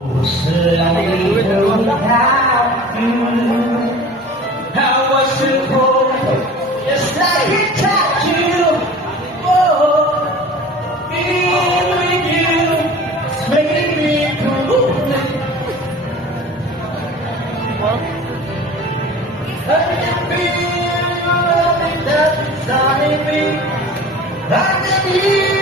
How was simple, just like it taught you. Oh, being with you, it's making me cool. I can feel the love that's inside me. I can hear